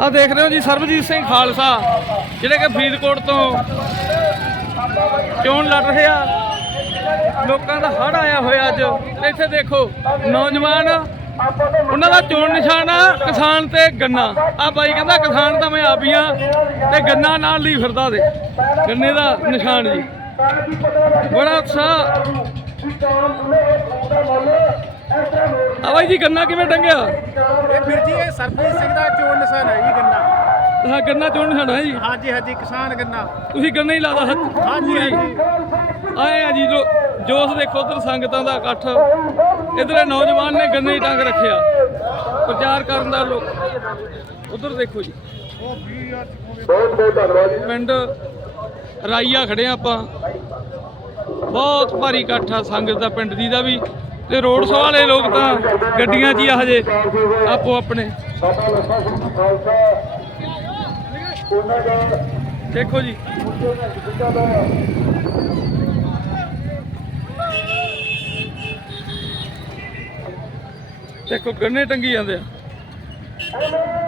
ਆ ਦੇਖ ਰਹੇ ਹੋ ਜੀ ਸਰਬਜੀਤ ਸਿੰਘ ਖਾਲਸਾ, ਜਿਹੜੇ ਕਿ ਫਰੀਦਕੋਟ ਤੋਂ ਚੋਣ ਲੜ ਰਹੇ ਆ। ਲੋਕਾਂ ਦਾ ਹੜ ਆਇਆ ਹੋਇਆ ਅੱਜ। ਇੱਥੇ ਦੇਖੋ, ਨੌਜਵਾਨ, ਉਹਨਾਂ ਦਾ ਚੋਣ ਨਿਸ਼ਾਨ ਆ, ਕਿਸਾਨ ਤੇ ਗੰਨਾ। ਆ ਬਾਈ ਕਹਿੰਦਾ, ਕਿਸਾਨ ਤਾਂ ਮੈਂ ਆਪ ਹੀ ਆ, ਤੇ ਗੰਨਾ ਨਾਲ ਲਈ ਫਿਰਦਾ ਦੇ ਗੰਨੇ ਦਾ ਨਿਸ਼ਾਨ ਜੀ। ਬੜਾ ਉਤਸ਼ਾਹ। ਆ ਬਾਈ ਜੀ, ਗੰਨਾ ਕਿਵੇਂ ਟੰਗਿਆ ਇਹ ਵੀਰ ਜੀ, ਇਹ ਸਰਬਜੀਤ ਸਿੰਘ ਗੰਨਾ ਹਾਂ ਗੰਨਾ ਚੋਣ ਹੈ ਜੀ। ਹਾਂਜੀ ਹਾਂਜੀ ਕਿਸਾਨ ਗੰਨਾ। ਤੁਸੀਂ ਗੰਨਾ ਹੀ ਲਾਦਾ ਹੱਥ। ਹਾਂਜੀ। ਹਾਂਜੀ। ਆਏ ਆ ਜੀ ਜੋ ਜੋਸ਼ ਦੇਖੋ ਉਧਰ ਸੰਗਤਾਂ ਦਾ ਇਕੱਠ। ਇਧਰ ਨੌਜਵਾਨ ਨੇ ਗੰਨੇ ਹੀ ਟੰਗ ਰੱਖਿਆ। ਪ੍ਰਚਾਰ ਕਰਨ ਦਾ ਲੋਕ ਉਧਰ ਦੇਖੋ ਜੀ। ਬਹੁਤ ਬਹੁਤ ਧੰਨਵਾਦ ਜੀ। ਪਿੰਡ ਰਾਈਆ ਖੜੇ ਆਪਾਂ। ਬਹੁਤ ਭਾਰੀ ਇਕੱਠ ਆ ਸੰਗਤ ਦਾ ਪਿੰਡ ਦੀ ਦਾ ਵੀ। ਤੇ ਰੋਡ ਸ਼ੋਅ ਵਾਲੇ ਲੋਕ ਤਾਂ ਗੱਡੀਆਂ 'ਚ ਹੀ ਆ ਹਜੇ। ਆਪੋ ਆਪਣੇ। ਬਾਬਾ ਲੱਖਾ ਸਿੰਘ ਖਾਲਸਾ। ਉਹਨਾਂ ਦਾ ਦੇਖੋ ਜੀ। ਦੇਖੋ ਗੰਨੇ ਟੰਗੀ ਜਾਂਦੇ ਆ।